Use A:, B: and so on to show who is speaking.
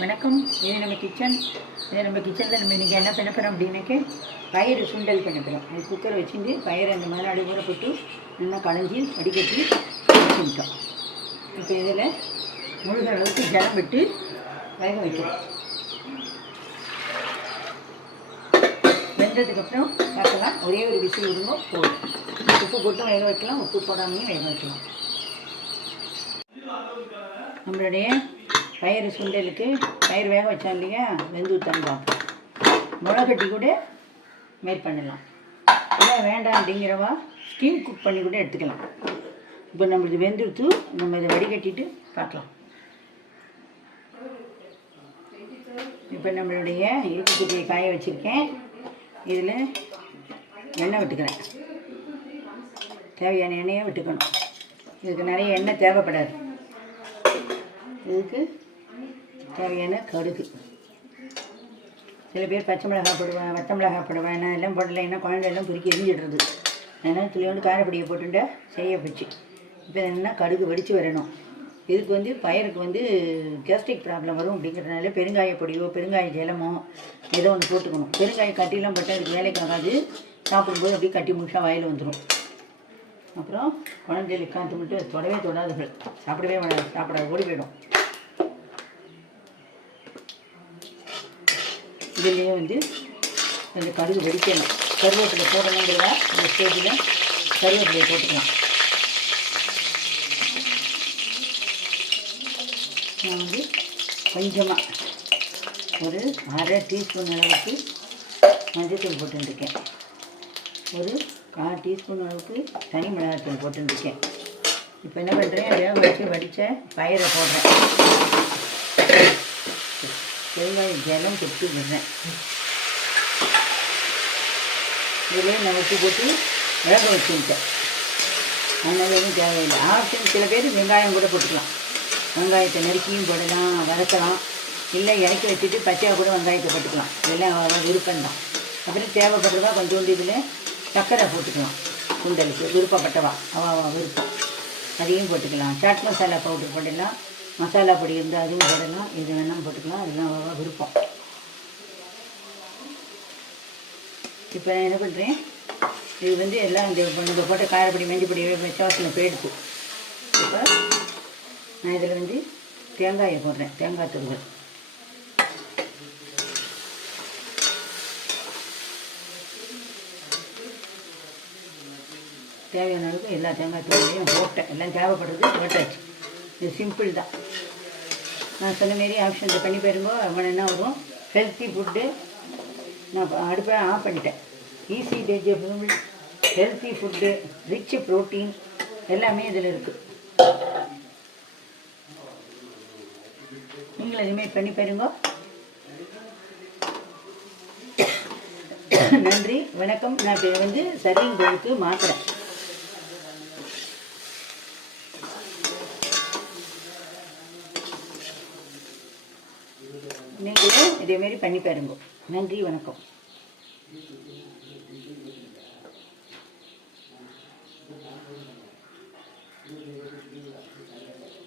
A: வணக்கம். இது நம்ம கிச்சன் இது நம்ம கிச்சனில் நம்ம இன்றைக்கி என்ன பண்ண போகிறோம் அப்படின்னாக்க பயிறு சுண்டல் பண்ண போகிறோம் அது குக்கரை வச்சுட்டு பயிரை அந்த மாதிரி அடி ஊற போட்டு நல்லா களைஞ்சி வடிகட்டி வச்சுக்கிட்டோம். இப்போ இதில் முழுகிற அளவுக்கு ஜலம் விட்டு வேக வைக்கிறோம். வெந்ததுக்கப்புறம் பார்க்கலாம். ஒரே ஒரு விசில் விடுங்க போதும். உப்பு போட்டு வேக வைக்கலாம். உப்பு போடாமையும் வேக வைக்கலாம். நம்மளுடைய பயிறு சுண்டலுக்கு பயிர் வேக வச்சோம் இல்லையா? வெந்து ஊற்றணும் பார்ப்போம் மிளகட்டி கூட மேற் பண்ணலாம். இல்லை வேண்டாம் அப்படிங்கிறவா ஸ்டீம் குக் பண்ணி கூட எடுத்துக்கலாம். இப்போ நம்மளுக்கு வெந்துடுத்து நம்ம இதை வடிகட்டிட்டு பார்க்கலாம். இப்போ நம்மளுடைய இழுப்புக்குட்டியை காய வச்சுருக்கேன். இதில் எண்ணெய் விட்டுக்கிறேன். தேவையான எண்ணெயை விட்டுக்கணும். இதுக்கு நிறைய எண்ணெய் தேவைப்படாது. இதுக்கு தேவையான கடுகு. சில பேர் பச்சை மிளகாய் போடுவேன் வத்த மிளகாய் போடுவேன் நான் எல்லாம் போடலை என்ன குழந்தை எல்லாம் பொறுக்கி எரிஞ்சிடுறது. அதனால் துளியோண்டு காரப்பொடியை போட்டுட்டு செய்ய போச்சு இப்போ என்ன கடுகு வெடித்து வரணும். இதுக்கு வந்து பயிருக்கு வந்து கேஸ்ட்ரிக் ப்ராப்ளம் வரும் அப்படிங்கிறதுனால பெருங்காய பொடியோ பெருங்காய ஜலமோ ஏதோ ஒன்று போட்டுக்கணும். பெருங்காய கட்டிலாம் போட்டால் அதுக்கு வேலைக்கு ஆகாது. சாப்பிடும்போது அப்படியே கட்டி முழுசாக வாயில் வந்துடும் அப்புறம் குழந்தைகளுக்கு காத்து மட்டும் தொடவே தொடாதுகள் சாப்பிடவே வேணாது சாப்பிட ஓடி போயிடும். இதுலேயே வந்து கொஞ்சம் கடுகு வெடிக்கணும். கருவேப்பிலை போடணுங்கிறத இந்த ஸ்டேஜில் கருவேப்பிலையை போட்டுக்கலாம். நான் வந்து கொஞ்சமாக ஒரு அரை டீஸ்பூன் அளவுக்கு மஞ்சத்தூள் போட்டுருக்கேன். ஒரு கால் டீஸ்பூன் அளவுக்கு தனி மிளகாத்தூள் போட்டுருக்கேன். இப்போ என்ன பண்ணுறேன் வேக வச்சு வடித்த பயிரை போடுறேன். தேங்காய் ஜலம் கொட்டி விடுறேன். இதில் நான் உப்பு போட்டு வேக வச்சுக்கிட்டேன். அதனால் எதுவும் தேவையில்லை. ஆப்ஷன் சில பேர் வெங்காயம் கூட போட்டுக்கலாம். வெங்காயத்தை நறுக்கியும் போடலாம் வதக்கலாம். இல்லை இறக்கி வச்சுட்டு பச்சையாக கூட வெங்காயத்தை போட்டுக்கலாம். இதெல்லாம் விருப்பம் தான் அப்புறம் தேவைப்படுறதா கொஞ்சோண்டு இதில் சர்க்கரை போட்டுக்கலாம். குண்டலுக்கு விருப்பப்பட்டவா? அவா விருப்பம். அதையும் போட்டுக்கலாம். சாட் மசாலா பவுடர் போடலாம். மசாலா பொடி இருந்தால் அதுவும் போடலாம். இது வேணாலும் போட்டுக்கலாம். அதெல்லாம் விருப்பம். இப்போ நான் என்ன பண்ணுறேன் இது வந்து எல்லாம் இந்த இந்த போட்ட காரப்பொடி மஞ்சப்பொடி வாசனை போயிடுச்சு இப்போ நான் இதில் வந்து தேங்காயை போடுறேன். தேங்காய் துருவல். தேவையான அளவுக்கு எல்லா தேங்காய் துருவலையும் போட்டேன். எல்லாம் தேவைப்படுறது போட்டாச்சு. இது சிம்பிள் தான். நான் சொன்ன மாரி ஆப்ஷனில் பண்ணி பாருங்க அவன் என்ன வரும்? ஹெல்த்தி ஃபுட்டு நான் அடுப்பை ஆஃப் பண்ணிட்டேன். Easy digestible healthy food rich protein எல்லாமே இதில் இருக்குது நீங்களும் இதுமாரி பண்ணி பாருங்க. நன்றி வணக்கம். நான் இப்போ வந்து சர்விங் மாற்றுறேன் நீங்களும் இதேமாரி பண்ணி பாருங்க நன்றி வணக்கம் Thank you.